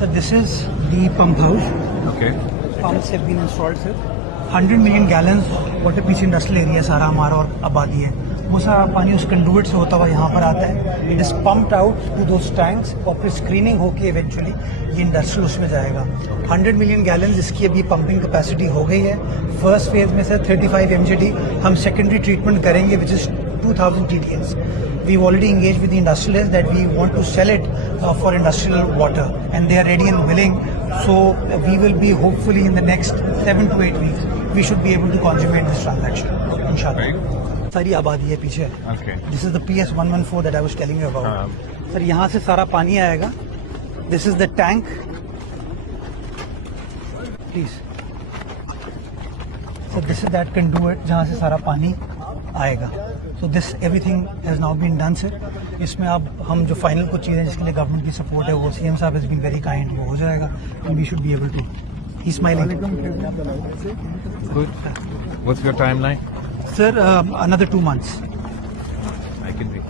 So this is the pump house. Okay. Pumps have been installed, sir. 100 million gallons water पीछे industrial area सारा हमारा और आबादी है, वो सारा पानी उस कंडुइट से होता हुआ यहाँ पर आता है. It is pumped out to those tanks और फिर स्क्रीनिंग होके इवेंचुअली ये इंडस्ट्रियल उसमें जाएगा. 100 मिलियन गैलन्स इसकी अभी पंपिंग कैपेसिटी हो गई है. फर्स्ट फेज में सर 35 MGD हम सेकेंडरी ट्रीटमेंट करेंगे which is 2000 TTS. We've already engaged with the industrialists that we want to sell it for industrial water, and they are ready and willing. So we will be hopefully in the next 7 to 8 weeks we should be able to consummate this transaction, inshallah. सारी आबादी है पीछे. Okay. This is the PS 114 that I was telling you about. Sir यहाँ से सारा पानी आएगा. This is the tank. Please. So this is that conduit जहाँ से सारा पानी आएगा. So this everything has now been done, sir. इसमें अब हम जो फाइनल कुछ चीज़ें जिसके लिए गवर्नमेंट की सपोर्ट है वो CM साहब has been very kind, वो हो जाएगा and we should be able to. He's smiling. Good. What's your timeline? Sir, another 2 months. I can wait.